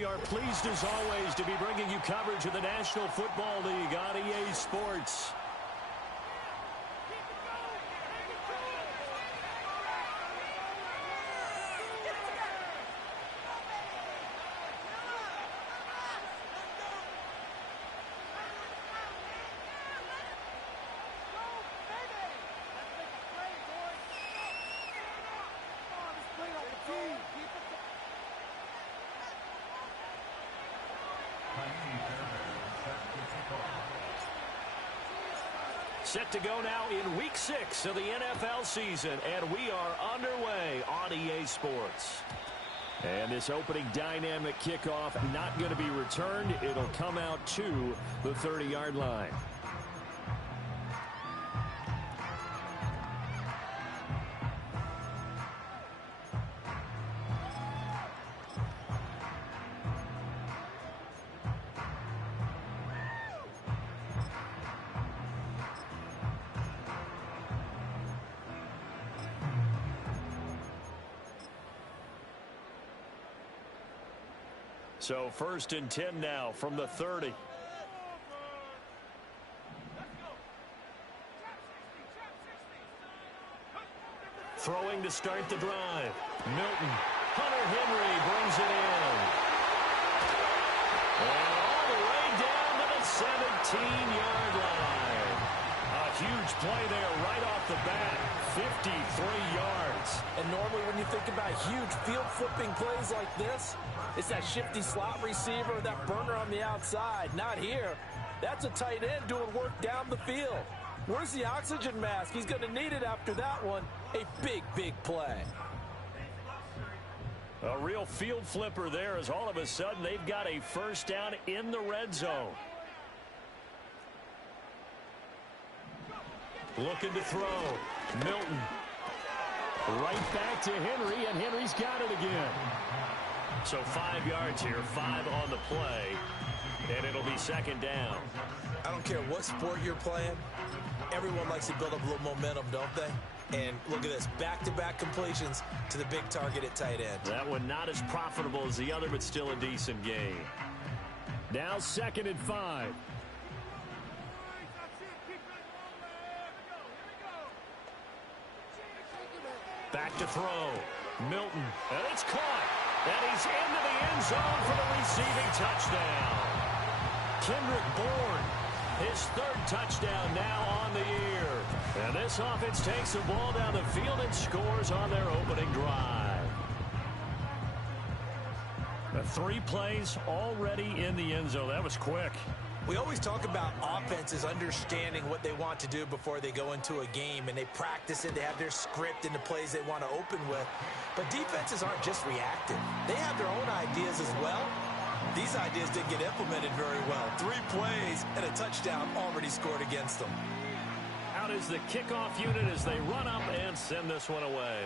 we are pleased as always to be bringing you coverage of the National Football League on EA Sports. Set to go now in Week 6 of the NFL season, and we are underway on EA Sports. And this opening dynamic kickoff not going to be returned. It'll come out to the 30-yard line. So 1st and 10 now from the 30. Throwing to start the drive. Milton. Hunter Henry brings it in. And all the way down to the 17-yard line. A huge play there right off the bat. 53 yards. And normally when you think about huge field flipping plays like this, it's that shifty slot receiver, that burner on the outside. Not here. That's a tight end doing work down the field. Where's the oxygen mask? He's going to need it after that one. A big, big play. A real field flipper there as all of a sudden they've got a first down in the red zone. Looking to throw. Milton. Right back to Henry, and Henry's got it again. So 5 yards here, 5 on the play, and it'll be second down. I don't care what sport you're playing. Everyone likes to build up a little momentum, don't they? And look at this, back-to-back completions to the big target at tight end. That one not as profitable as the other, but still a decent game. Now 2nd and 5. Back to throw. Milton, and it's caught. And he's into the end zone for the receiving touchdown. Kendrick Bourne, his 3rd touchdown now on the year. And this offense takes the ball down the field and scores on their opening drive. 3 plays already in the end zone. That was quick. We always talk about offenses understanding what they want to do before they go into a game, and they practice it. They have their script and the plays they want to open with. But defenses aren't just reactive. They have their own ideas as well. These ideas didn't get implemented very well. 3 plays and a touchdown already scored against them. Out is the kickoff unit as they run up and send this one away.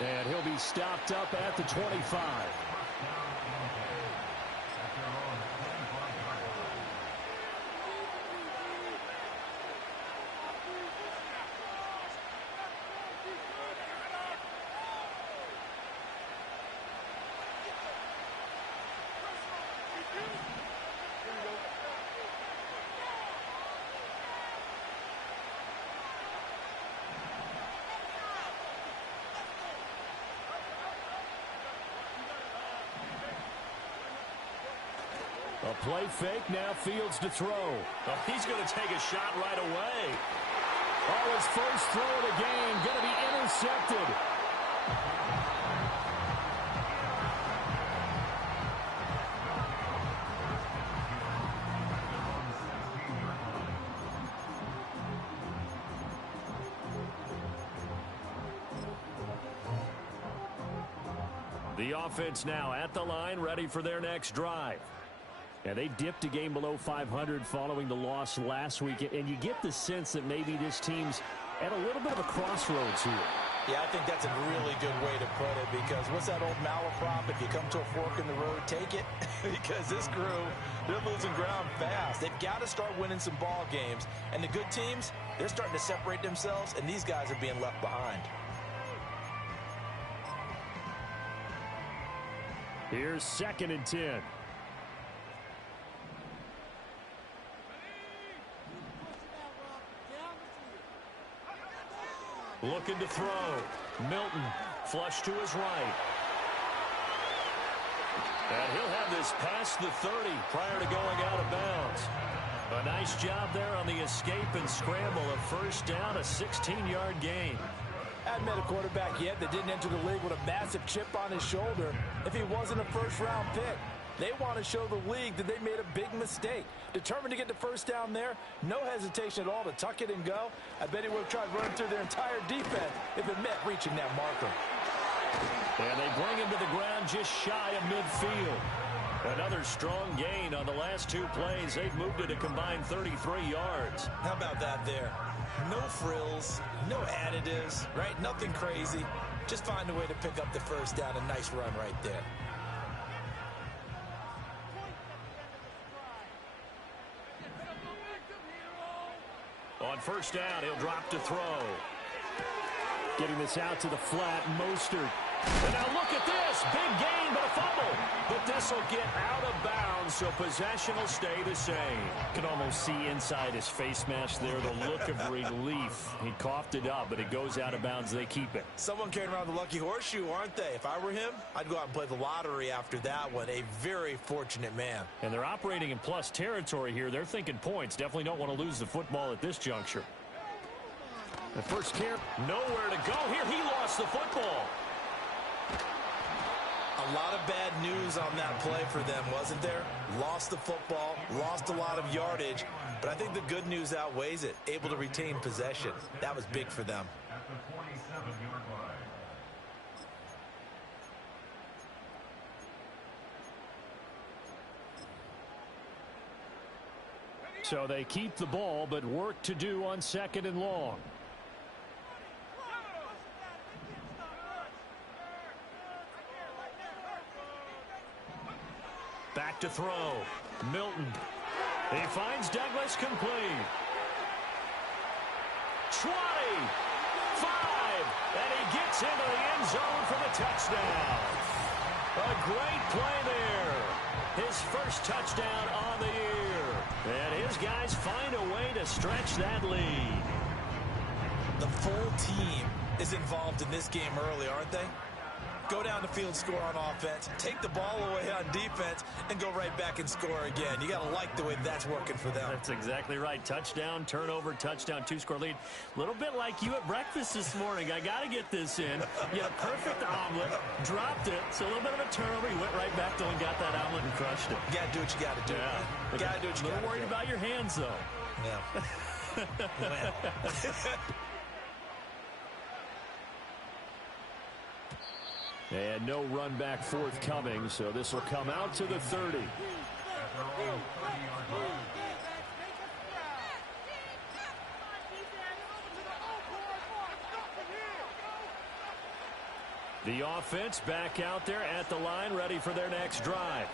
And he'll be stopped up at the 25. A play fake, now Fields to throw. Oh, he's going to take a shot right away. Oh, his first throw of the game, going to be intercepted. The offense now at the line, ready for their next drive. And they dipped a game below 500 following the loss last week. And you get the sense that maybe this team's at a little bit of a crossroads here. Yeah, I think that's a really good way to put it, because what's that old malaprop? If you come to a fork in the road, take it. Because this crew, they're losing ground fast. They've got to start winning some ball games. And the good teams, they're starting to separate themselves, and these guys are being left behind. Here's 2nd and 10. Looking to throw. Milton, flush to his right. And he'll have this past the 30 prior to going out of bounds. A nice job there on the escape and scramble. A first down, a 16-yard gain. I haven't met a quarterback yet that didn't enter the league with a massive chip on his shoulder if he wasn't a first-round pick. They want to show the league that they made a big mistake. Determined to get the first down there, no hesitation at all to tuck it and go. I bet he would have tried running through their entire defense if it meant reaching that marker. And they bring him to the ground just shy of midfield. Another strong gain on the last 2 plays. They've moved it a combined 33 yards. How about that there? No frills, no additives, right? Nothing crazy. Just find a way to pick up the first down. A nice run right there. On first down, he'll drop to throw. Getting this out to the flat, Mostert. And now look at this. Big gain, but a fumble. But this will get out of bounds, so possession will stay the same. Can almost see inside his face mask there the look of relief. He coughed it up, but it goes out of bounds. They keep it. Someone carrying around the lucky horseshoe, aren't they? If I were him, I'd go out and play the lottery after that one. A very fortunate man. And they're operating in plus territory here. They're thinking points. Definitely don't want to lose the football at this juncture. The first carry, nowhere to go here. He lost the football. A lot of bad news on that play for them, wasn't there? Lost the football, lost a lot of yardage, but I think the good news outweighs it. Able to retain possession. That was big for them. So they keep the ball, but work to do on 2nd and long. Back to throw. Milton. He finds Douglas complete. 20. 5. And he gets into the end zone for the touchdown. A great play there. His first touchdown on the year. And his guys find a way to stretch that lead. The full team is involved in this game early, aren't they? Go down the field, score on offense, take the ball away on defense, and go right back and score again. You got to like the way that's working for them. That's exactly right. Touchdown, turnover, touchdown, 2-score lead. A little bit like you at breakfast this morning. I got to get this in. You had a perfect omelet, dropped it, so a little bit of a turnover. You went right back though and got that omelet and crushed it. You got to do what you got to do. Yeah. You got to do what you got to do. A little worried about your hands, though. Yeah. And no run back forthcoming, so this will come out to the 30. The offense back out there at the line, ready for their next drive.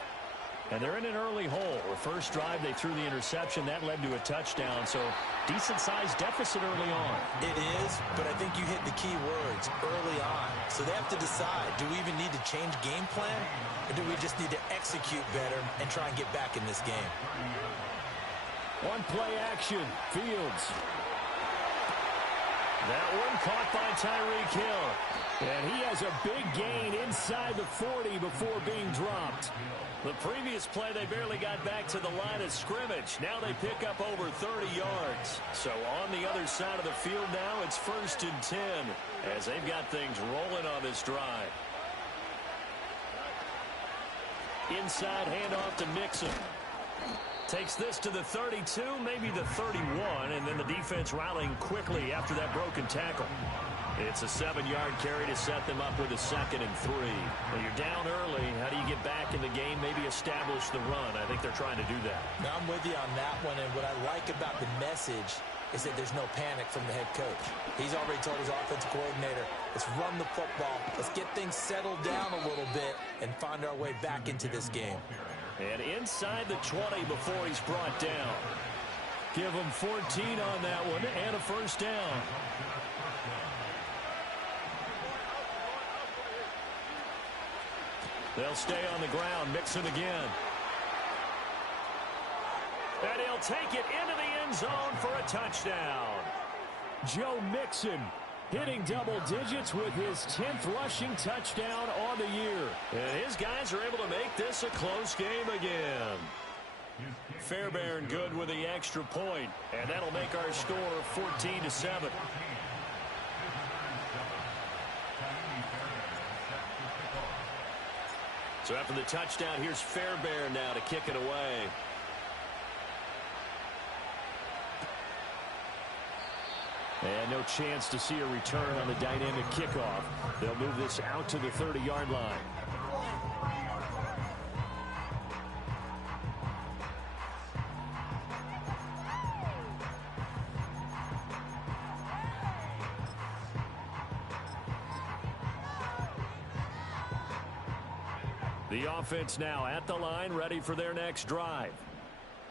And they're in an early hole. The first drive, they threw the interception. That led to a touchdown, so decent-sized deficit early on. It is, but I think you hit the key words early on. So they have to decide, do we even need to change game plan, or do we just need to execute better and try and get back in this game? One play action, Fields. That one caught by Tyreek Hill. And he has a big gain inside the 40 before being dropped. The previous play, they barely got back to the line of scrimmage. Now they pick up over 30 yards. So on the other side of the field now, it's 1st and 10 as they've got things rolling on this drive. Inside handoff to Mixon. Takes this to the 32, maybe the 31, and then the defense rallying quickly after that broken tackle. It's a 7-yard carry to set them up with a 2nd and 3. Well, you're down early. How do you get back in the game, maybe establish the run? I think they're trying to do that. Now, I'm with you on that one, and what I like about the message is that there's no panic from the head coach. He's already told his offensive coordinator, let's run the football, let's get things settled down a little bit and find our way back into this game. And inside the 20 before he's brought down. Give him 14 on that one and a first down. They'll stay on the ground, Mixon again. And he'll take it into the end zone for a touchdown. Joe Mixon hitting double digits with his 10th rushing touchdown on the year. And his guys are able to make this a close game again. Fairbairn good with the extra point, and that'll make our score 14-7. So after the touchdown, here's Fairbairn now to kick it away. And no chance to see a return on the dynamic kickoff. They'll move this out to the 30-yard line. The offense now at the line, ready for their next drive.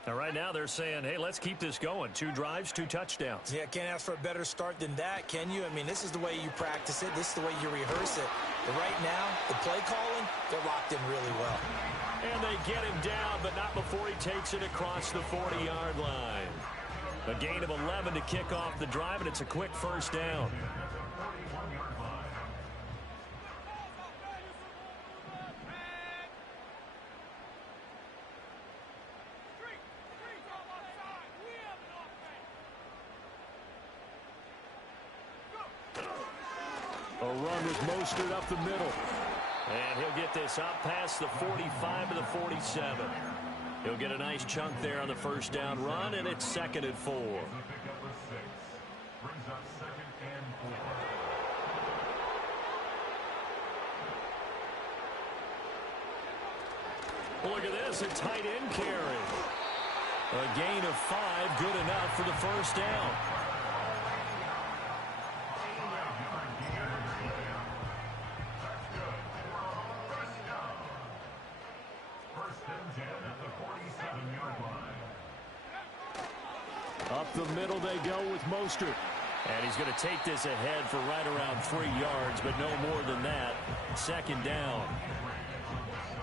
Now, right now they're saying, hey, let's keep this going. 2 drives, 2 touchdowns. Yeah, can't ask for a better start than that, can you? I mean, this is the way you practice it. This is the way you rehearse it. But right now, the play calling, they're locked in really well. And they get him down, but not before he takes it across the 40-yard line. A gain of 11 to kick off the drive, and it's a quick first down. A run with Mostert up the middle. And he'll get this up past the 45 to the 47. He'll get a nice chunk there on the first down run, and it's 2nd and 4. Look at this, a tight end carry. A gain of 5, good enough for the first down. Up the middle they go with Mostert. And he's going to take this ahead for right around 3 yards, but no more than that. 2nd down.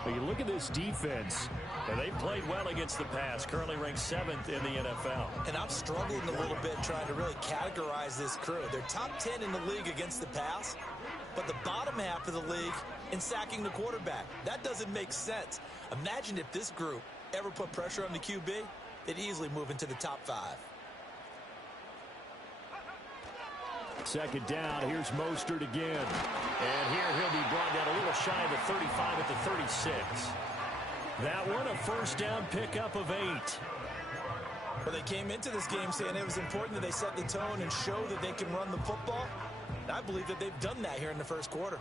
But you look at this defense, and they've played well against the pass, currently ranked 7th in the NFL. And I'm struggling a little bit trying to really categorize this crew. They're top 10 in the league against the pass, but the bottom half of the league in sacking the quarterback. That doesn't make sense. Imagine if this group ever put pressure on the QB, they'd easily move into the top 5. 2nd down, here's Mostert again. And here he'll be brought down a little shy of the 35 at the 36. That one, a first down pickup of 8. Well, they came into this game saying it was important that they set the tone and show that they can run the football. And I believe that they've done that here in the first quarter.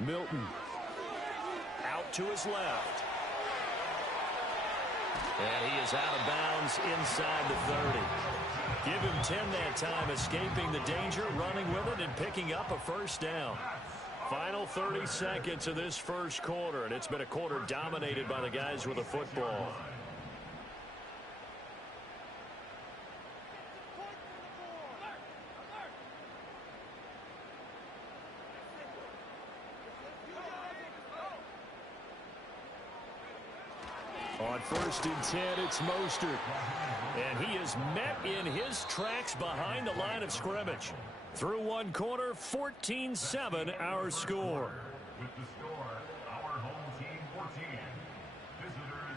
Milton out to his left. And he is out of bounds inside the 30. Give him 10 that time, escaping the danger, running with it, and picking up a first down. Final 30 seconds of this first quarter, and it's been a quarter dominated by the guys with the football. On 1st and 10, it's Mostert. And he is met in his tracks behind the line of scrimmage. Through one quarter, 14-7 our score.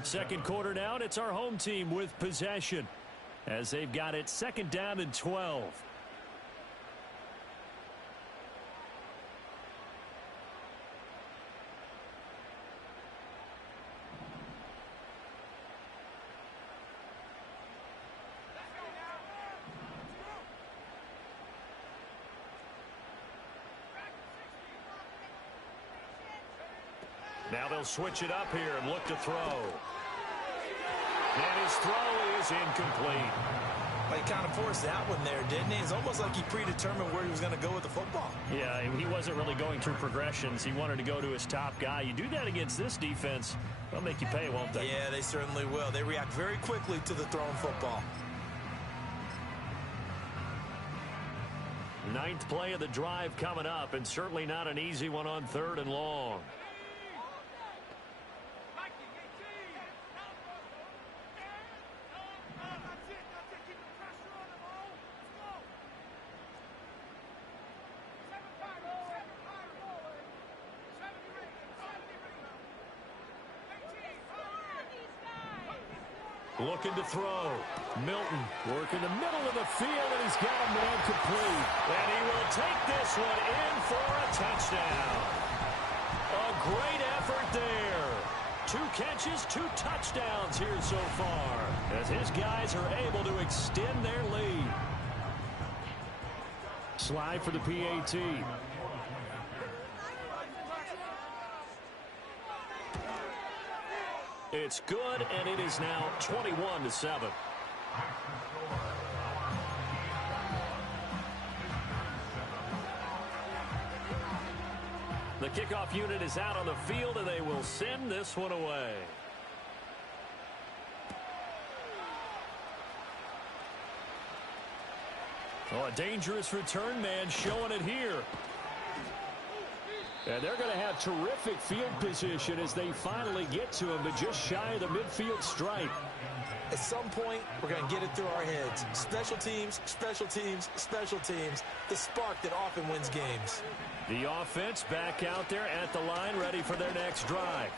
Second quarter now, and it's our home team with possession, as they've got it 2nd down and 12. Now they'll switch it up here and look to throw. And his throw is incomplete. Well, he kind of forced that one there, didn't he? It's almost like he predetermined where he was going to go with the football. Yeah, he wasn't really going through progressions. He wanted to go to his top guy. You do that against this defense, they'll make you pay, won't they? Yeah, they certainly will. They react very quickly to the thrown football. Ninth play of the drive coming up, and certainly not an easy one on 3rd and long. Looking to throw. Milton working the middle of the field, and he's got a man complete. And he will take this one in for a touchdown. A great effort there. 2 catches, 2 touchdowns here so far, as his guys are able to extend their lead. Slide for the PAT. It's good, and it is now 21-7. The kickoff unit is out on the field, and they will send this one away. Oh, a dangerous return man showing it here. And they're going to have terrific field position as they finally get to him, but just shy of the midfield stripe. At some point, we're going to get it through our heads. Special teams, special teams, special teams. The spark that often wins games. The offense back out there at the line, ready for their next drive.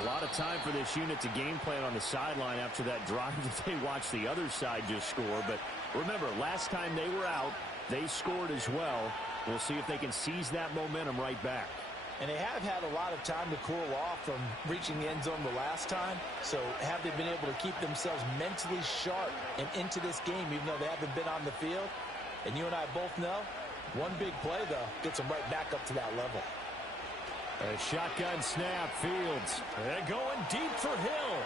A lot of time for this unit to game plan on the sideline after that drive that they watched the other side just score. But remember, last time they were out, they scored as well. We'll see if they can seize that momentum right back. And they have had a lot of time to cool off from reaching the end zone the last time. So have they been able to keep themselves mentally sharp and into this game, even though they haven't been on the field? And you and I both know, one big play, though, gets them right back up to that level. A shotgun snap, Fields. And going deep for Hill.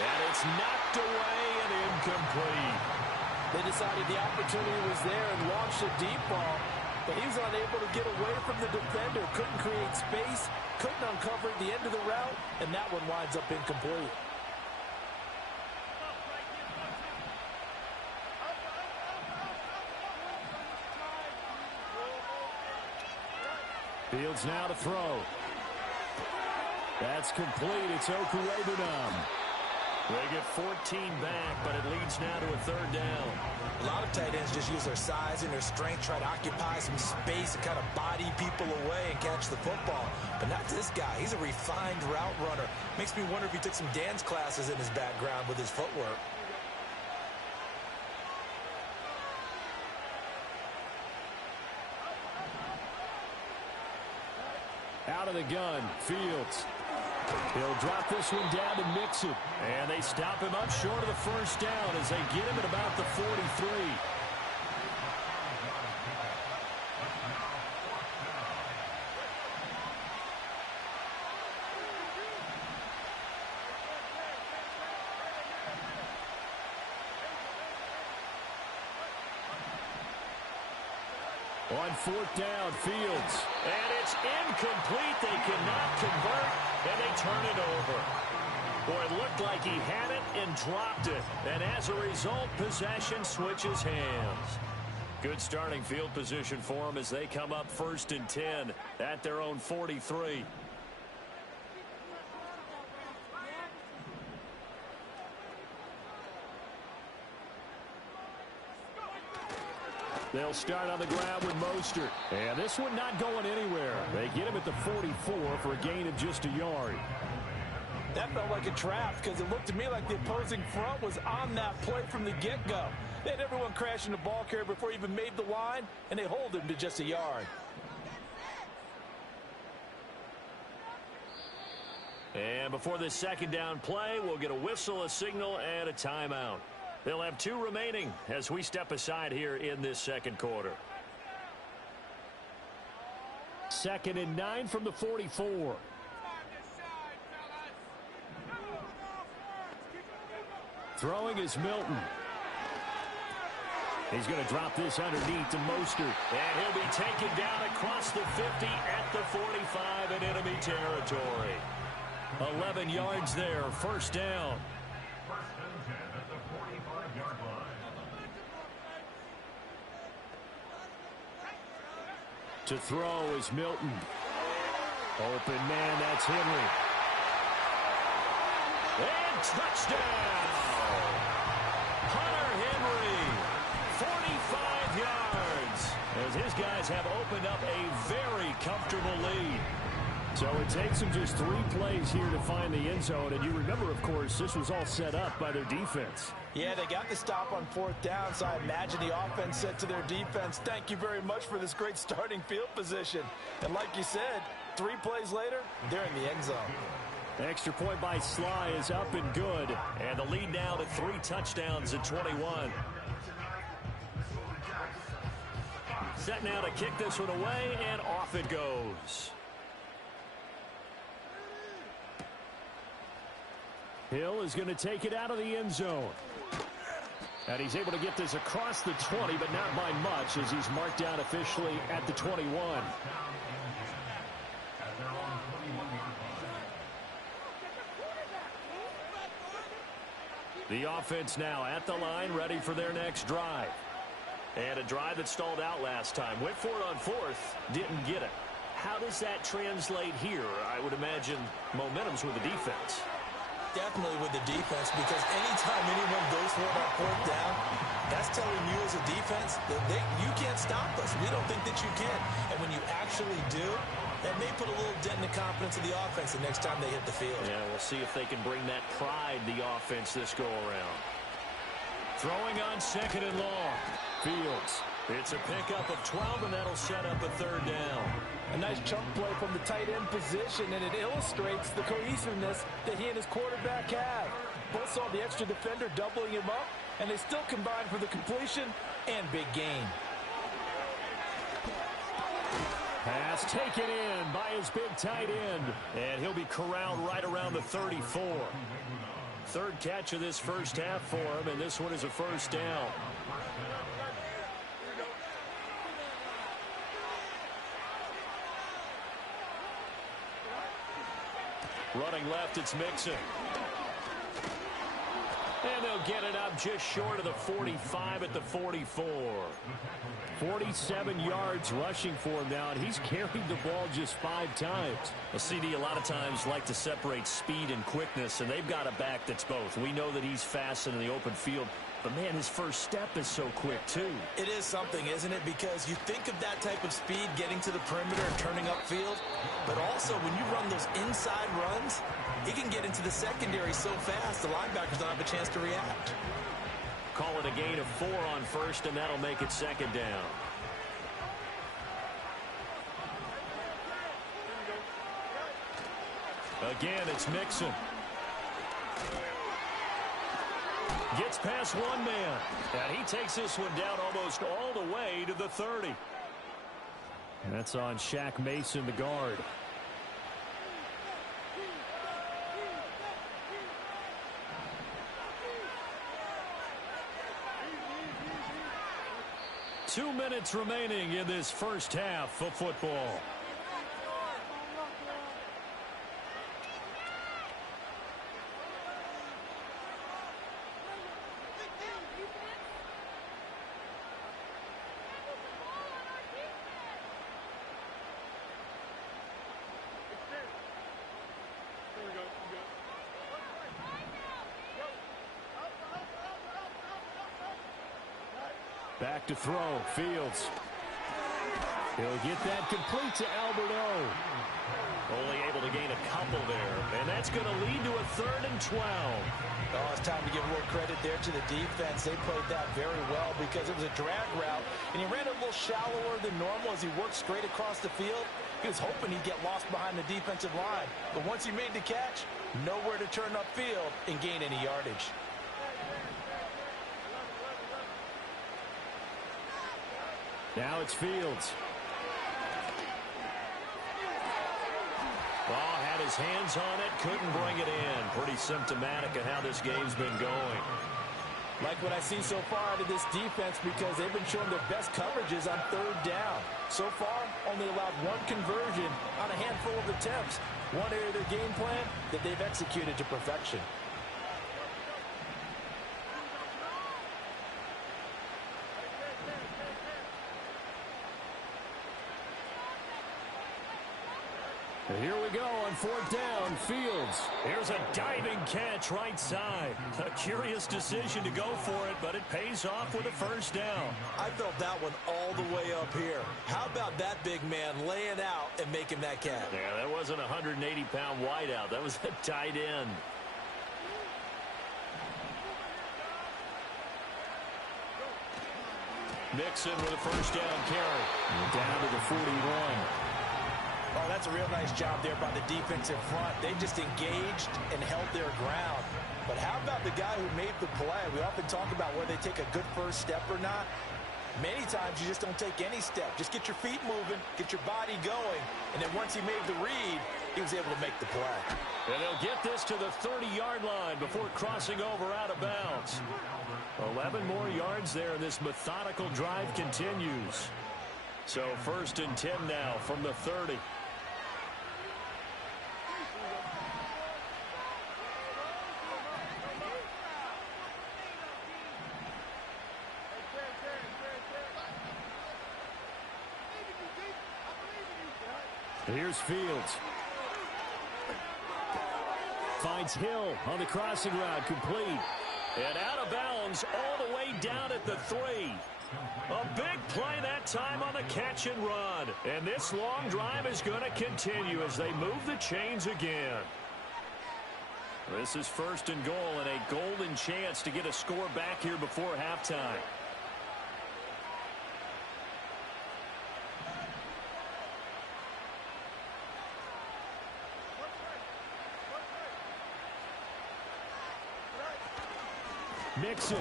And it's knocked away and incomplete. They decided the opportunity was there and launched a deep ball, but he was unable to get away from the defender, couldn't create space, couldn't uncover the end of the route, and that one winds up incomplete. Fields now to throw. That's complete. It's Okuwebunam. They get 14 back, but it leads now to a 3rd down. A lot of tight ends just use their size and their strength, try to occupy some space and kind of body people away and catch the football. But not this guy. He's a refined route runner. Makes me wonder if he took some dance classes in his background with his footwork. Out of the gun, Fields. He'll drop this one down to Mixon. And they stop him up short of the 1st down as they get him at about the 43. On 4th down, Fields. And it's incomplete. They cannot convert, and they turn it over. Boy, it looked like he had it and dropped it. And as a result, possession switches hands. Good starting field position for them as they come up 1st and 10 at their own 43. They'll start on the ground with Mostert. And this one not going anywhere. They get him at the 44 for a gain of just a yard. That felt like a trap because it looked to me like the opposing front was on that play from the get-go. They had everyone crashing the ball carrier before he even made the line, and they hold him to just a yard. And before this 2nd down play, we'll get a whistle, a signal, and a timeout. They'll have 2 remaining as we step aside here in this 2nd quarter. 2nd and 9 from the 44. Throwing is Milton. He's going to drop this underneath to Mostert. And he'll be taken down across the 50 at the 45 in enemy territory. 11 yards there, first down. First and 10 at the 45-yard line. To throw is Milton. Open man, that's Henry. And touchdown! Hunter Henry, 45 yards, as his guys have opened up a very comfortable lead. So it takes them just 3 plays here to find the end zone. And you remember, of course, this was all set up by their defense. Yeah, they got the stop on 4th down, so I imagine the offense said to their defense, thank you very much for this great starting field position. And like you said, 3 plays later, they're in the end zone. Extra point by Sly is up and good. And the lead now to 3 touchdowns at 21. Set now to kick this one away, and off it goes. Hill is going to take it out of the end zone. And he's able to get this across the 20, but not by much, as he's marked down officially at the 21. The offense now at the line, ready for their next drive. And a drive that stalled out last time. Went for it on 4th, didn't get it. How does that translate here? I would imagine momentum's with the defense. Definitely with the defense, because anytime anyone goes for it on 4th down, that's telling you as a defense that you can't stop us. We don't think that you can. And when you actually do, that may put a little dent in the confidence of the offense the next time they hit the field. Yeah, we'll see if they can bring that pride, the offense, this go-around. Throwing on 2nd and long. Fields. It's a pickup of 12, and that'll set up a 3rd down. A nice chunk play from the tight end position, and it illustrates the cohesiveness that he and his quarterback have. Both saw the extra defender doubling him up, and they still combined for the completion and big gain. Pass taken in by his big tight end, and he'll be corralled right around the 34. 3rd catch of this first half for him, and this one is a first down. Running left, it's Mixon. And they'll get it up just short of the 45 at the 44. 47 yards rushing for him now, and he's carried the ball just 5 times. Well, CD a lot of times like to separate speed and quickness, and they've got a back that's both. We know that he's fast in the open field, but, man, his first step is so quick, too. It is something, isn't it? Because you think of that type of speed getting to the perimeter and turning upfield, but also when you run those inside runs, he can get into the secondary so fast the linebackers don't have a chance to react. Call it a gain of 4 on 1st, and that'll make it 2nd down. Again, it's Mixon. Gets past one man, and he takes this one down almost all the way to the 30. And that's on Shaq Mason, the guard. Two minutes remaining in this first half of football. Back to throw, Fields. He'll get that complete to Alberto. Only able to gain a couple there, and that's going to lead to a 3rd and 12. Oh, it's time to give a little credit there to the defense. They played that very well because it was a drag route, and he ran a little shallower than normal as he worked straight across the field. He was hoping he'd get lost behind the defensive line, but once he made the catch, nowhere to turn upfield and gain any yardage. Now it's Fields. his hands on it, couldn't bring it in. Pretty symptomatic of how this game's been going. Like what I see so far out of this defense, because they've been showing their best coverages on third down. So far, only allowed one conversion on a handful of attempts. One area of their game plan that they've executed to perfection. And here we go on fourth down, Fields. Here's a diving catch right side. A curious decision to go for it, but it pays off with a first down. I felt that one all the way up here. How about that big man laying out and making that catch? Yeah, that wasn't a 180-pound wideout. That was a tight end. Mixon with a first down carry. Down to the 41. Oh, that's a real nice job there by the defensive front. They just engaged and held their ground. But how about the guy who made the play? We often talk about whether they take a good first step or not. Many times you just don't take any step. Just get your feet moving, get your body going, and then once he made the read, he was able to make the play. And they'll get this to the 30-yard line before crossing over out of bounds. 11 more yards there, and this methodical drive continues. So 1st and 10 now from the 30. Here's Fields. Finds Hill on the crossing route, complete. And out of bounds all the way down at the 3. A big play that time on the catch and run. And this long drive is going to continue as they move the chains again. This is 1st and goal and a golden chance to get a score back here before halftime. Mixon.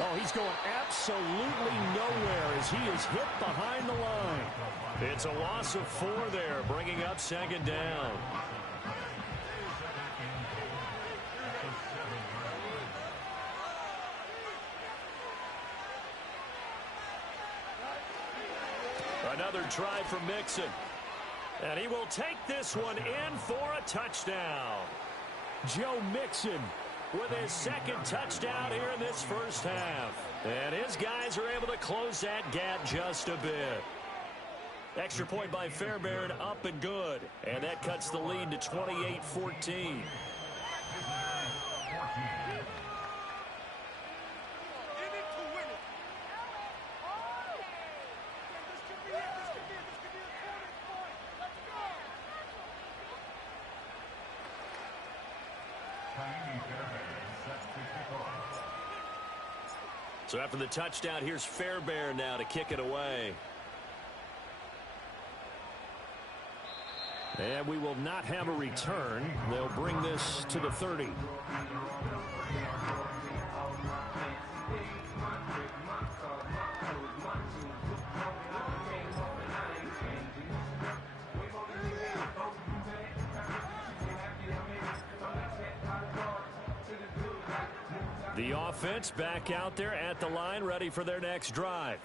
Oh, he's going absolutely nowhere as he is hit behind the line. It's a loss of 4 there, bringing up 2nd down. Another try from Mixon. And he will take this one in for a touchdown. Joe Mixon with his 2nd touchdown here in this first half. And his guys are able to close that gap just a bit. Extra point by Fairbairn, up and good. And that cuts the lead to 28-14. So after the touchdown, here's Fairbairn now to kick it away. And we will not have a return. They'll bring this to the 30. The offense back out there at the line, ready for their next drive.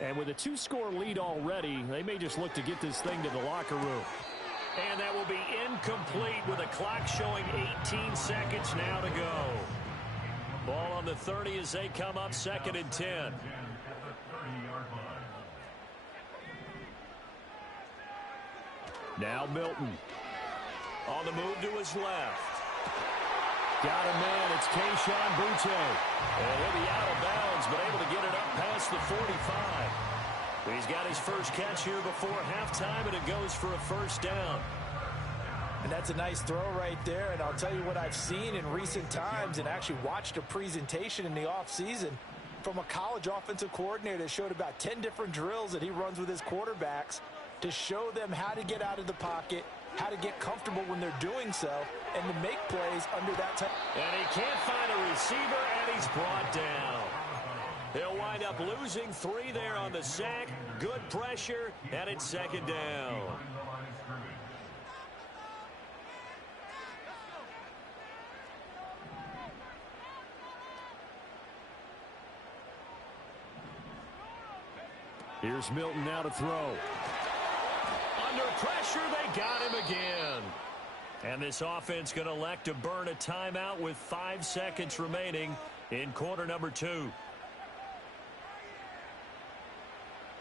And with a 2-score lead already, they may just look to get this thing to the locker room. And that will be incomplete with a clock showing 18 seconds now to go. Ball on the 30 as they come up 2nd and 10. Now Milton. On the move to his left. Got a man, it's Kayshon Boutte. And he'll be out of bounds, but able to get it up past the 45. He's got his first catch here before halftime, and it goes for a first down. And that's a nice throw right there, and I'll tell you what I've seen in recent times and actually watched a presentation in the offseason from a college offensive coordinator that showed about 10 different drills that he runs with his quarterbacks to show them how to get out of the pocket, how to get comfortable when they're doing so, and to make plays under that type. And he can't find a receiver, and he's brought down. He'll wind up losing 3 there on the sack. Good pressure, and it's 2nd down. Here's Milton now to throw. Under pressure, they got him again. And this offense going to elect to burn a timeout with 5 seconds remaining in quarter number 2.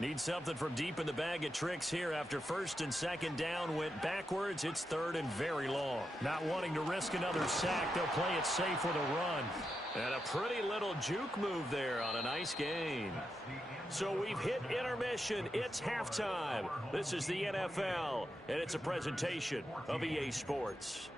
Need something from deep in the bag of tricks here after first and second down went backwards. It's third and very long. Not wanting to risk another sack, they'll play it safe with a run. And a pretty little juke move there on a nice gain. So we've hit intermission. It's halftime. This is the NFL, and it's a presentation of EA Sports.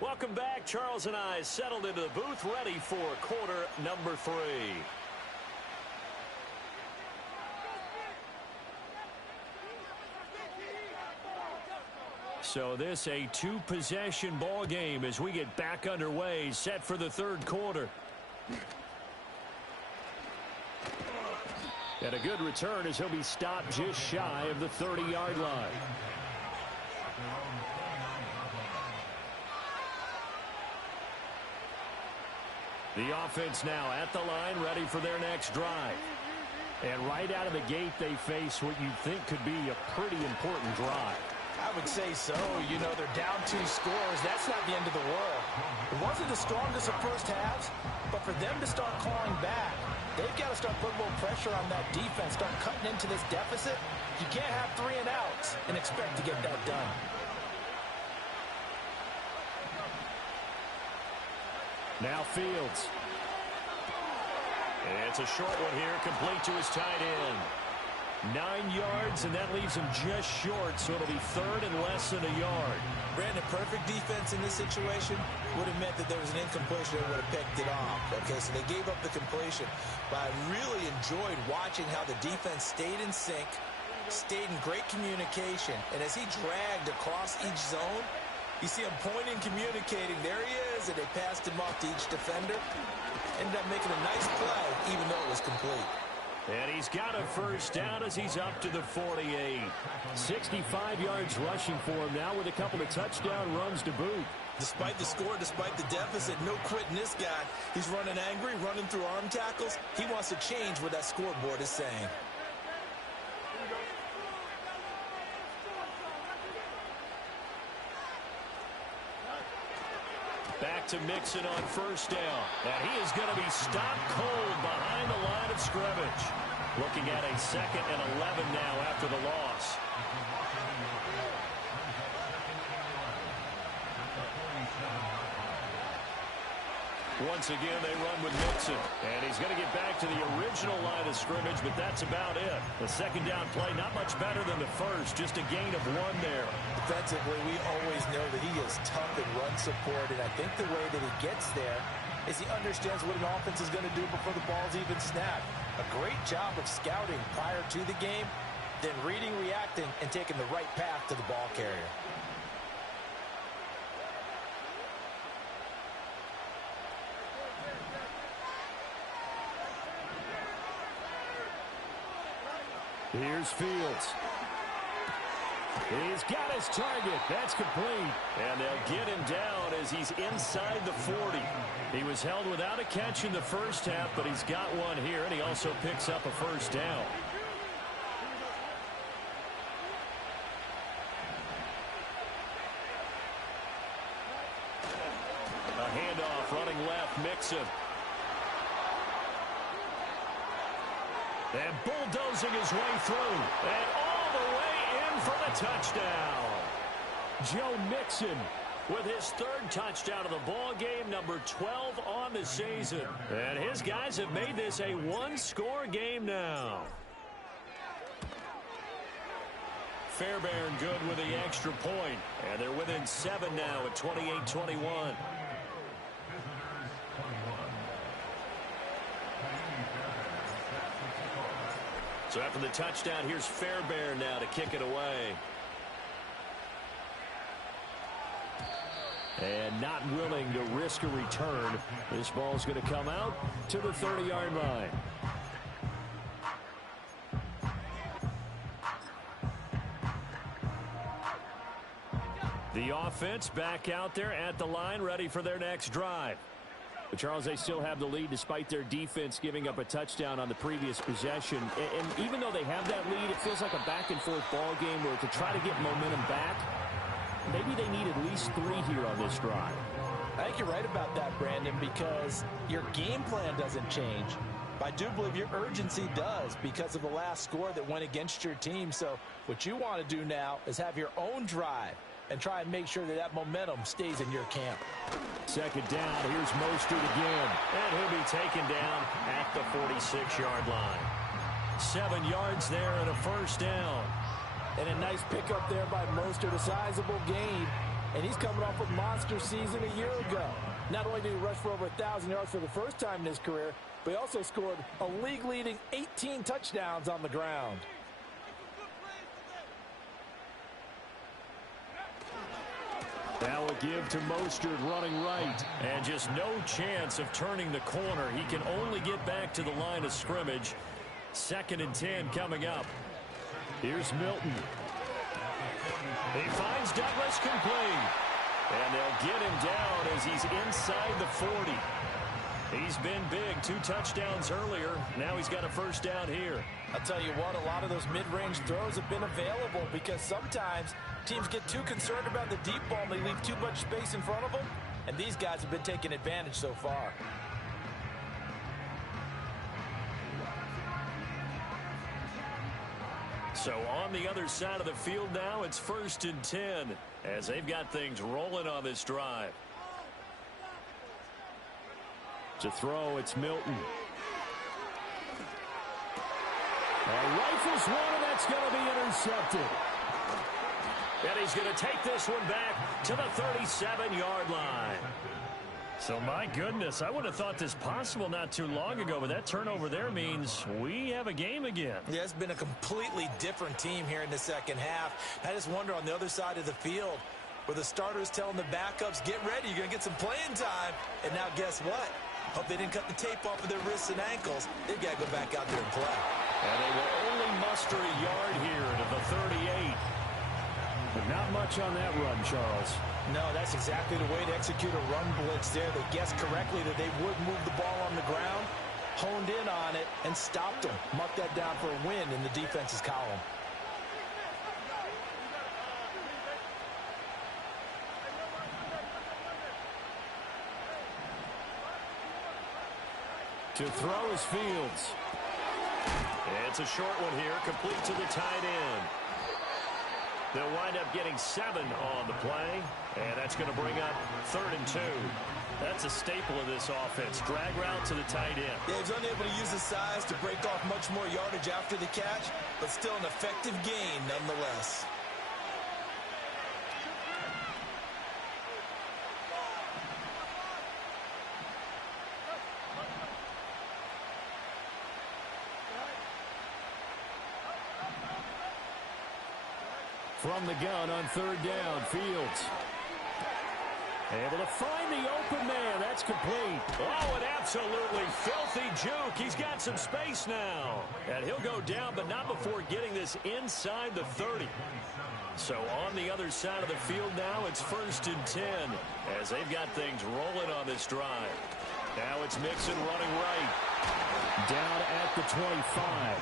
Welcome back. Charles and I settled into the booth, ready for quarter number 3. So this a 2-possession ball game as we get back underway, set for the third quarter. And a good return as he'll be stopped just shy of the 30-yard line. The offense now at the line, ready for their next drive. And right out of the gate, they face what you'd think could be a pretty important drive. I would say so. You know, they're down 2 scores. That's not the end of the world. It wasn't the strongest of first halves, but for them to start clawing back, they've got to start putting a little pressure on that defense, start cutting into this deficit. You can't have 3 and outs and expect to get that done. Now Fields. And it's a short one here, complete to his tight end. 9 yards, and that leaves him just short, so it'll be third and less than a yard. Brandon, perfect defense in this situation would have meant that there was an incompletion that would have picked it off. Okay, so they gave up the completion. But I really enjoyed watching how the defense stayed in sync, stayed in great communication, and as he dragged across each zone, you see him pointing, communicating. There he is, and they passed him off to each defender. Ended up making a nice play, even though it was complete. And he's got a first down as he's up to the 48. 65 yards rushing for him now with a couple of touchdown runs to boot. Despite the score, despite the deficit, no quitting this guy. He's running angry, running through arm tackles. He wants to change what that scoreboard is saying. Back to Mixon on first down. And he is going to be stopped cold behind the line of scrimmage. Looking at a 2nd and 11 now after the loss. Once again, they run with Mixon. And he's going to get back to the original line of scrimmage, but that's about it. The second down play, not much better than the first. Just a gain of 1 there. Defensively, we always know that he is tough in run support, and I think the way that he gets there is he understands what an offense is going to do before the ball's even snapped. A great job of scouting prior to the game, then reading, reacting, and taking the right path to the ball carrier. Here's Fields. He's got his target. That's complete. And they'll get him down as he's inside the 40. He was held without a catch in the first half, but he's got one here, and he also picks up a first down. A handoff running left, Mixon. And bulldozing his way through. And all the way in for the touchdown. Joe Mixon with his 3rd touchdown of the ball game, number 12 on the season. And his guys have made this a 1-score game now. Fairbairn good with the extra point. And they're within 7 now at 28-21. So after the touchdown, here's Fairbairn now to kick it away. And not willing to risk a return. This ball's going to come out to the 30-yard line. The offense back out there at the line, ready for their next drive. But Charles, they still have the lead despite their defense giving up a touchdown on the previous possession. And even though they have that lead, it feels like a back-and-forth ball game where to try to get momentum back, maybe they need at least 3 here on this drive. I think you're right about that, Brandon, because your game plan doesn't change. I do believe your urgency does because of the last score that went against your team. So what you want to do now is have your own drive and try and make sure that that momentum stays in your camp. Second down, here's Mostert again. And he'll be taken down at the 46-yard line. 7 yards there and a first down. And a nice pickup there by Mostert, a sizable gain. And he's coming off a monster season a year ago. Not only did he rush for over 1,000 yards for the first time in his career, but he also scored a league-leading 18 touchdowns on the ground. Now a give to Mostert running right. And just no chance of turning the corner. He can only get back to the line of scrimmage. 2nd and 10 coming up. Here's Milton. He finds Douglas complete. And they'll get him down as he's inside the 40. He's been big, 2 touchdowns earlier. Now he's got a first down here. I'll tell you what, a lot of those mid-range throws have been available because sometimes teams get too concerned about the deep ball and they leave too much space in front of them. And these guys have been taking advantage so far. So on the other side of the field now, it's 1st and 10 as they've got things rolling on this drive. To throw, it's Milton. Rifles one, and that's going to be intercepted. And he's going to take this one back to the 37-yard line. So, my goodness, I would have thought this possible not too long ago, but that turnover there means we have a game again. Yeah, it's been a completely different team here in the second half. I just wonder on the other side of the field where the starters telling the backups, get ready, you're going to get some playing time. And now guess what? Hope they didn't cut the tape off of their wrists and ankles. They've got to go back out there and play. And they will only muster a yard here to the 38. But not much on that run, Charles. No, that's exactly the way to execute a run blitz there. They guessed correctly that they would move the ball on the ground, honed in on it, and stopped them. Marked that down for a win in the defense's column. To throw is Fields. It's a short one here, complete to the tight end. They'll wind up getting 7 on the play, and that's going to bring up 3rd and 2. That's a staple of this offense. Drag route to the tight end. Yeah, he's unable to use his size to break off much more yardage after the catch, but still an effective gain nonetheless. From the gun on 3rd down, Fields. Able to find the open man. That's complete. Oh, an absolutely filthy juke. He's got some space now. And he'll go down, but not before getting this inside the 30. So on the other side of the field now, it's 1st and 10 as they've got things rolling on this drive. Now it's Mixon running right. Down at the 25.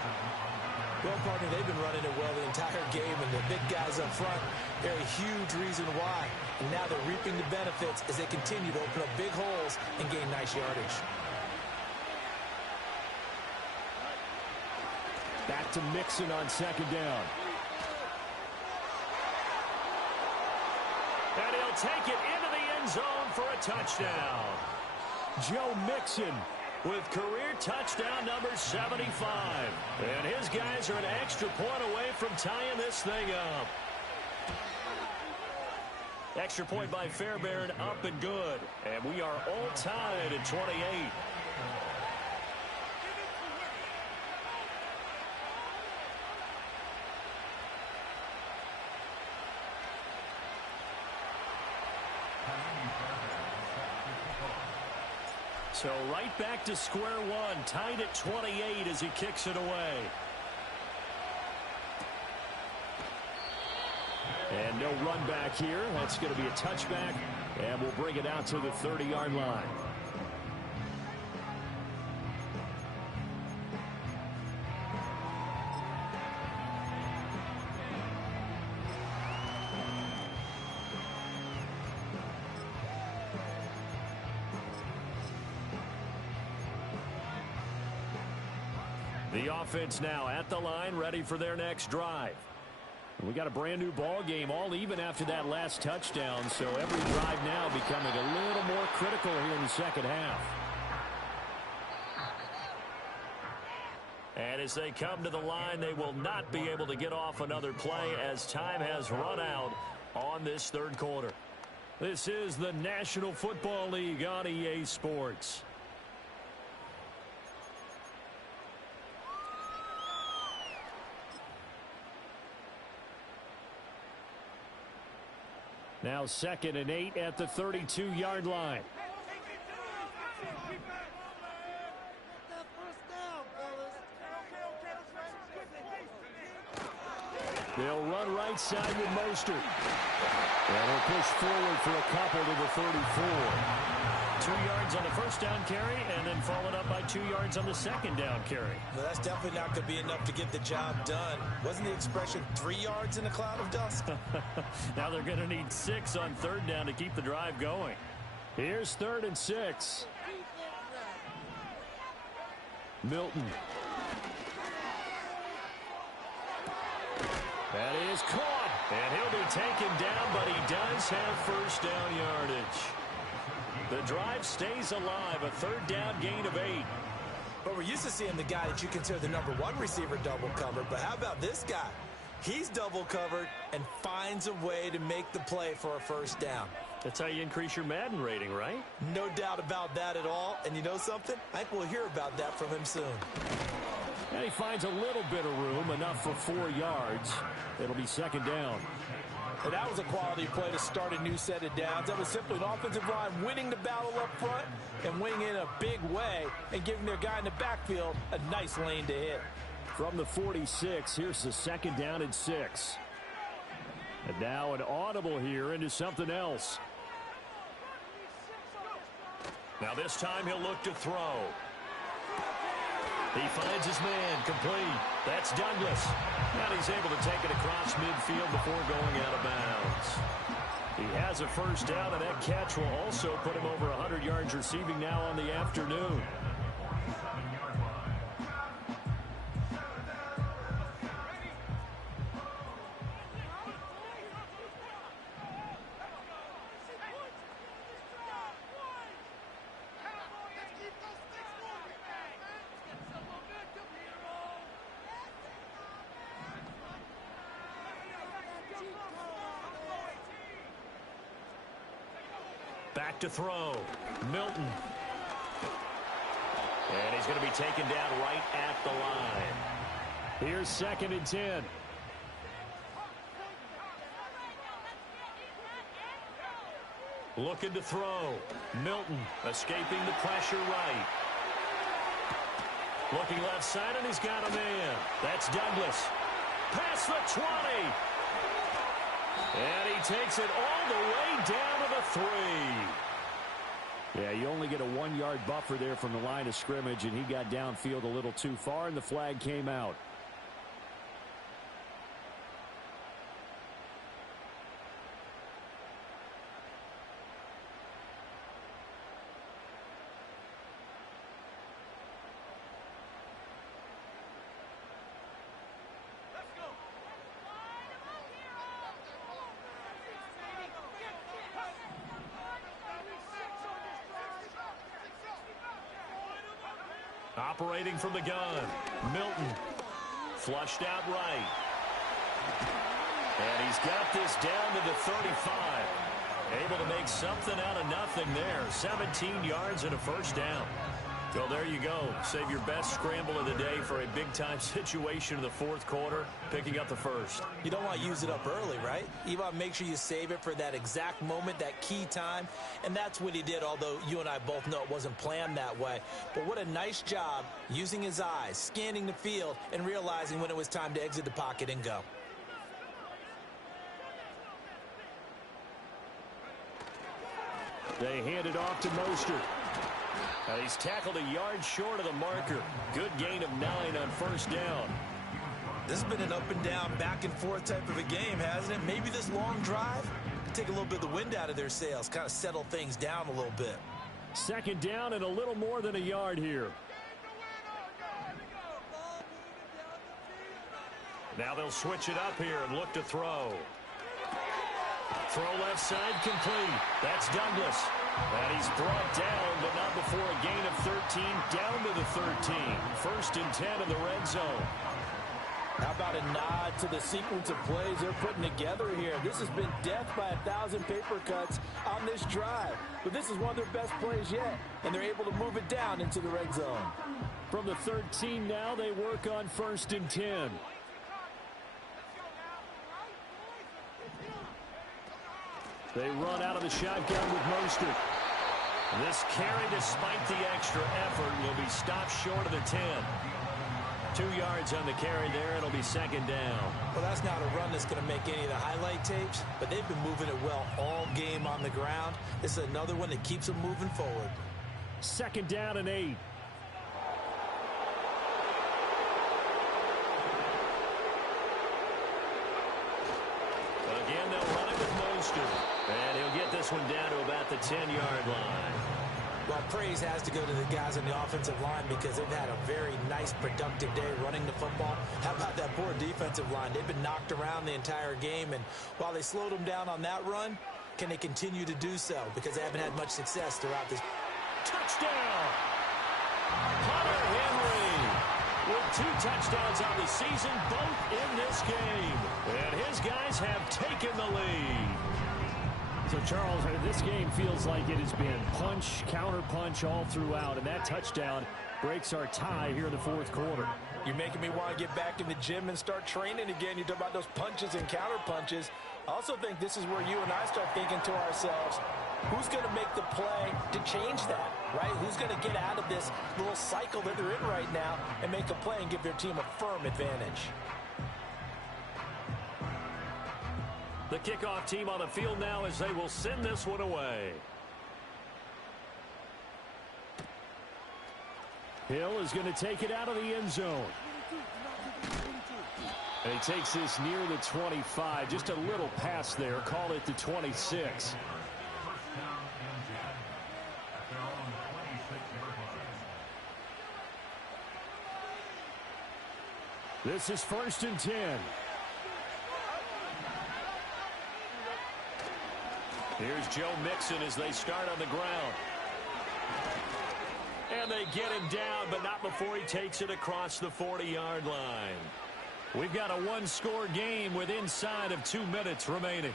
Well, partner, they've been running it well the entire game, and the big guys up front, they're a huge reason why. And now they're reaping the benefits as they continue to open up big holes and gain nice yardage. Back to Mixon on 2nd down. And he'll take it into the end zone for a touchdown. Joe Mixon with career touchdown number 75. And his guys are an extra point away from tying this thing up. Extra point by Fairbairn, up and good. And we are all tied at 28. So right back to square one, tied at 28 as he kicks it away. And no run back here. That's going to be a touchback, and we'll bring it out to the 30-yard line. The offense now at the line, ready for their next drive. We got a brand new ball game, all even after that last touchdown, so every drive now becoming a little more critical here in the second half. And as they come to the line, they will not be able to get off another play as time has run out on this third quarter. This is the National Football League on EA Sports. Now 2nd and 8 at the 32-yard line. They'll run right side with Mostert. And they'll push forward for a couple to the 34. 2 yards on the first down carry, and then followed up by 2 yards on the second down carry. Well, that's definitely not going to be enough to get the job done. Wasn't the expression 3 yards in a cloud of dust? Now they're going to need 6 on third down to keep the drive going. Here's 3rd and 6. Milton. That is caught, and he'll be taken down, but he does have first down yardage. The drive stays alive, a third down gain of 8. But we're used to seeing the guy that you consider the #1 receiver double covered, but how about this guy? He's double covered and finds a way to make the play for a first down. That's how you increase your Madden rating, right? No doubt about that at all. And you know something? I think we'll hear about that from him soon. And he finds a little bit of room, enough for 4 yards. It'll be 2nd down. And that was a quality play to start a new set of downs. That was simply an offensive line winning the battle up front and winning in a big way and giving their guy in the backfield a nice lane to hit. From the 46, here's the 2nd down and 6. And now an audible here into something else. Now this time he'll look to throw. He finds his man, complete. That's Douglas. And he's able to take it across midfield before going out of bounds. He has a first down, and that catch will also put him over 100 yards receiving now on the afternoon. Back to throw. Milton. And he's going to be taken down right at the line. Here's 2nd and 10. Looking to throw. Milton escaping the pressure right. Looking left side, and he's got a man. That's Douglas. Past the 20. And he takes it all the way down to the 3. Yeah, you only get a 1-yard buffer there from the line of scrimmage, and he got downfield a little too far, and the flag came out. Operating from the gun, Milton, flushed out right. And he's got this down to the 35. Able to make something out of nothing there. 17 yards and a first down. Well, there you go. Save your best scramble of the day for a big-time situation in the fourth quarter, picking up the first. You don't want to use it up early, right? You want to make sure you save it for that exact moment, that key time. And that's what he did, although you and I both know it wasn't planned that way. But what a nice job using his eyes, scanning the field, and realizing when it was time to exit the pocket and go. They hand it off to Mostert. He's tackled a yard short of the marker. Good gain of 9 on first down. This has been an up and down, back and forth type of a game, hasn't it? Maybe this long drive could take a little bit of the wind out of their sails, kind of settle things down a little bit. Second down and a little more than a yard here. Now they'll switch it up here and look to throw. Throw left side complete. That's Douglas. And he's brought down, but not before a gain of 13, down to the 13. First and 10 in the red zone. How about a nod to the sequence of plays they're putting together here? This has been death by 1,000 paper cuts on this drive. But this is one of their best plays yet, and they're able to move it down into the red zone. From the 13 now, they work on first and 10. They run out of the shotgun with Mostert. This carry, despite the extra effort, will be stopped short of the 10. 2 yards on the carry there. It'll be second down. Well, that's not a run that's going to make any of the highlight tapes, but they've been moving it well all game on the ground. This is another one that keeps them moving forward. Second down and 8. Again, they'll run it with Mostert. And he'll get this one down to about the 10-yard line. Well, praise has to go to the guys on the offensive line because they've had a very nice, productive day running the football. How about that poor defensive line? They've been knocked around the entire game, and while they slowed them down on that run, can they continue to do so? Because they haven't had much success throughout this. Touchdown! Hunter Henry with 2 touchdowns on the season, both in this game. And his guys have taken the lead. So, Charles, this game feels like it has been punch, counter-punch all throughout, and that touchdown breaks our tie here in the fourth quarter. You're making me want to get back in the gym and start training again. You talk about those punches and counter-punches. I also think this is where you and I start thinking to ourselves, who's going to make the play to change that, right? Who's going to get out of this little cycle that they're in right now and make a play and give their team a firm advantage? The kickoff team on the field now as they will send this one away. Hill is going to take it out of the end zone. And he takes this near the 25. Just a little pass there. Call it the 26. This is first and 10. Here's Joe Mixon as they start on the ground. And they get him down, but not before he takes it across the 40-yard line. We've got a one-score game with inside of 2 minutes remaining.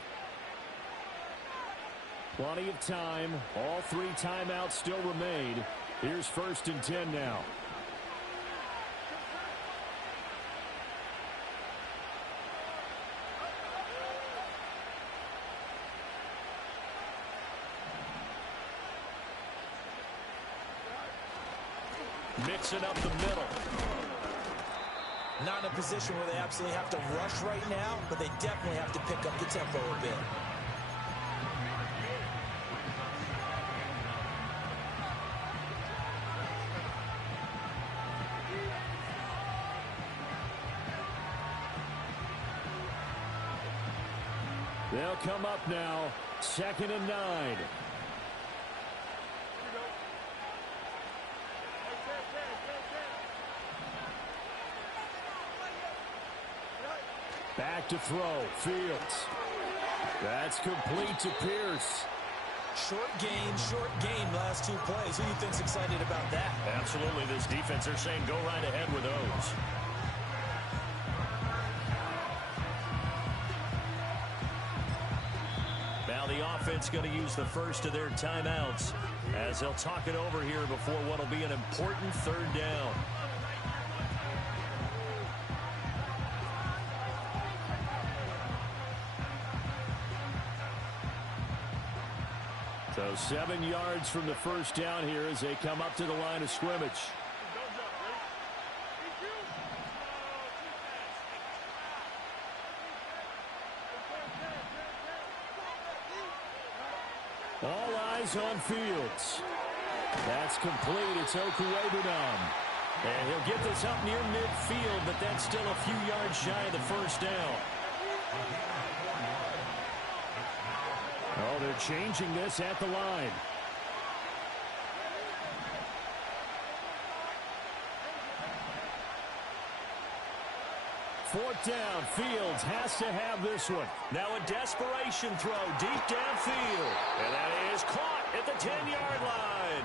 Plenty of time. All 3 timeouts still remain. Here's first and 10 now. Mixing up the middle. Not in a position where they absolutely have to rush right now, but they definitely have to pick up the tempo a bit. They'll come up now, 2nd and 9. Back to throw. Fields. That's complete to Pierce. Short gain last 2 plays. Who do you think's excited about that? Absolutely. This defense, they're saying go right ahead with those. Now the offense going to use the first of their timeouts as they'll talk it over here before what will be an important 3rd down. So 7 yards from the first down here as they come up to the line of scrimmage. All eyes on Fields. That's complete. It's Okuwebunam. And he'll get this up near midfield, but that's still a few yards shy of the first down. Oh, they're changing this at the line. Fourth down. Fields has to have this one. Now a desperation throw deep downfield. And that is caught at the 10-yard line.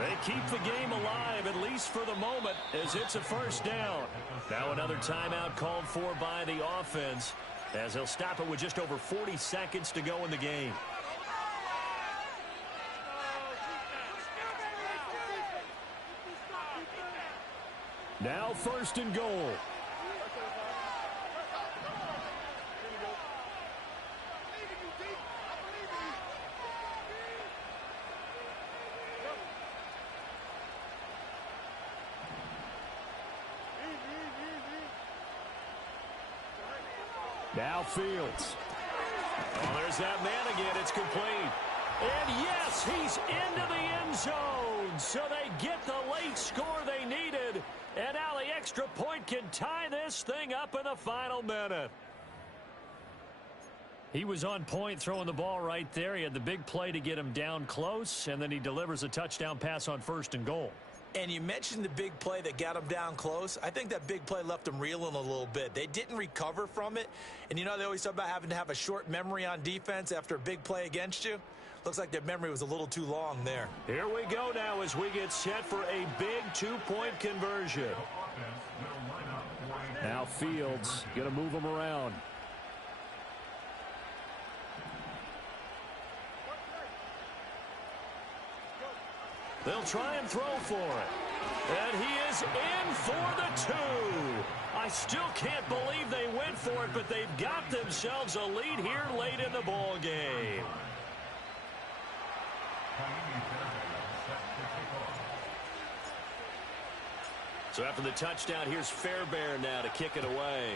They keep the game alive, at least for the moment, as it's a first down. Now another timeout called for by the offense, as they'll stop it with just over 40 seconds to go in the game. Now first and goal. Now Fields. Oh, there's that man again. It's complete. And yes, he's into the end zone. So they get the late score they needed. And now the extra point can tie this thing up in the final minute. He was on point throwing the ball right there. He had the big play to get him down close, and then he delivers a touchdown pass on first and goal. And you mentioned the big play that got him down close. I think that big play left them reeling a little bit. They didn't recover from it. And you know, they always talk about having to have a short memory on defense after a big play against you. Looks like their memory was a little too long there. Here we go now as we get set for a big two-point conversion. Now Fields going to move him around. They'll try and throw for it. And he is in for the two. I still can't believe they went for it, but they've got themselves a lead here late in the ball game. So after the touchdown, here's Fairbairn now to kick it away.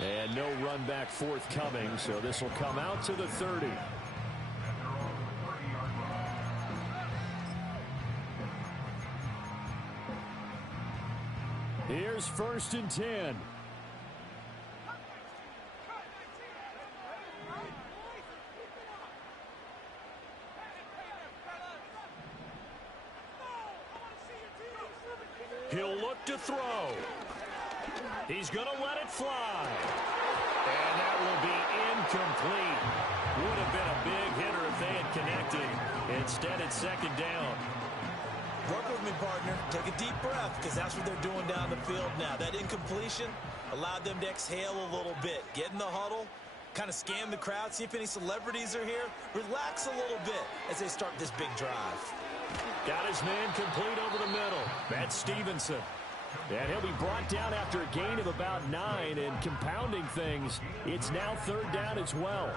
And no run back forthcoming, so this will come out to the 30. Here's first and 10. He'll look to throw. He's going to let it fly. And that will be incomplete. Would have been a big hitter if they had connected. Instead, it's second down. Work with me, partner. Take a deep breath, because that's what they're doing down the field now. That incompletion allowed them to exhale a little bit. Get in the huddle, kind of scan the crowd, see if any celebrities are here. Relax a little bit as they start this big drive. Got his man complete over the middle. That's Stevenson. And he'll be brought down after a gain of about 9, and compounding things, it's now third down as well.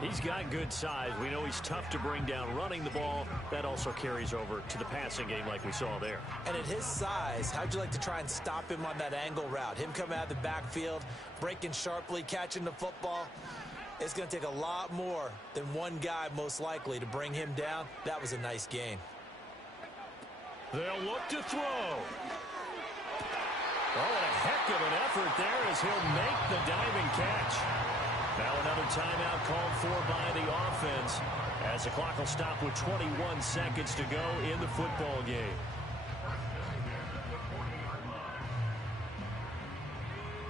He's got good size. We know he's tough to bring down running the ball. That also carries over to the passing game like we saw there. And at his size, how'd you like to try and stop him on that angle route? Him coming out of the backfield, breaking sharply, catching the football. It's going to take a lot more than one guy, most likely, to bring him down. That was a nice gain. They'll look to throw. Oh, and a heck of an effort there as he'll make the diving catch. Now another timeout called for by the offense as the clock will stop with 21 seconds to go in the football game.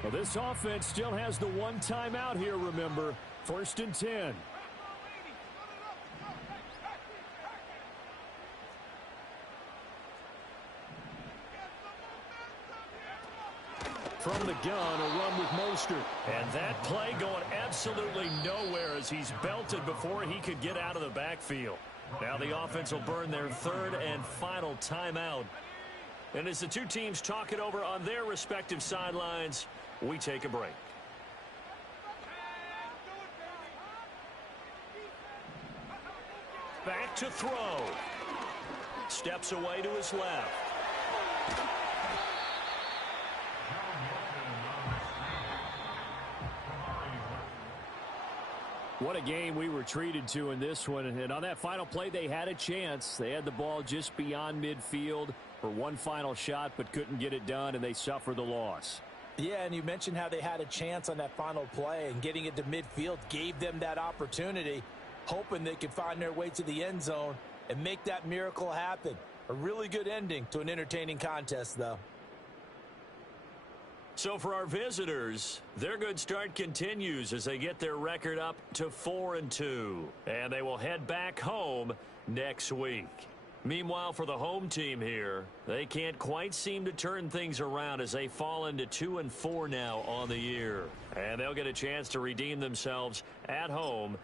Well, this offense still has the one timeout here, remember. First and 10. From the gun, a run with Mostert. And that play going absolutely nowhere as he's belted before he could get out of the backfield. Now the offense will burn their third and final timeout. And as the two teams talk it over on their respective sidelines, we take a break. Back to throw. Steps away to his left. What a game we were treated to in this one. And on that final play, they had a chance. They had the ball just beyond midfield for one final shot, but couldn't get it done, and they suffered the loss. Yeah, and you mentioned how they had a chance on that final play, and getting it to midfield gave them that opportunity, hoping they could find their way to the end zone and make that miracle happen. A really good ending to an entertaining contest, though. So for our visitors, their good start continues as they get their record up to 4-2. And they will head back home next week. Meanwhile, for the home team here, they can't quite seem to turn things around as they fall into 2-4 now on the year. And they'll get a chance to redeem themselves at home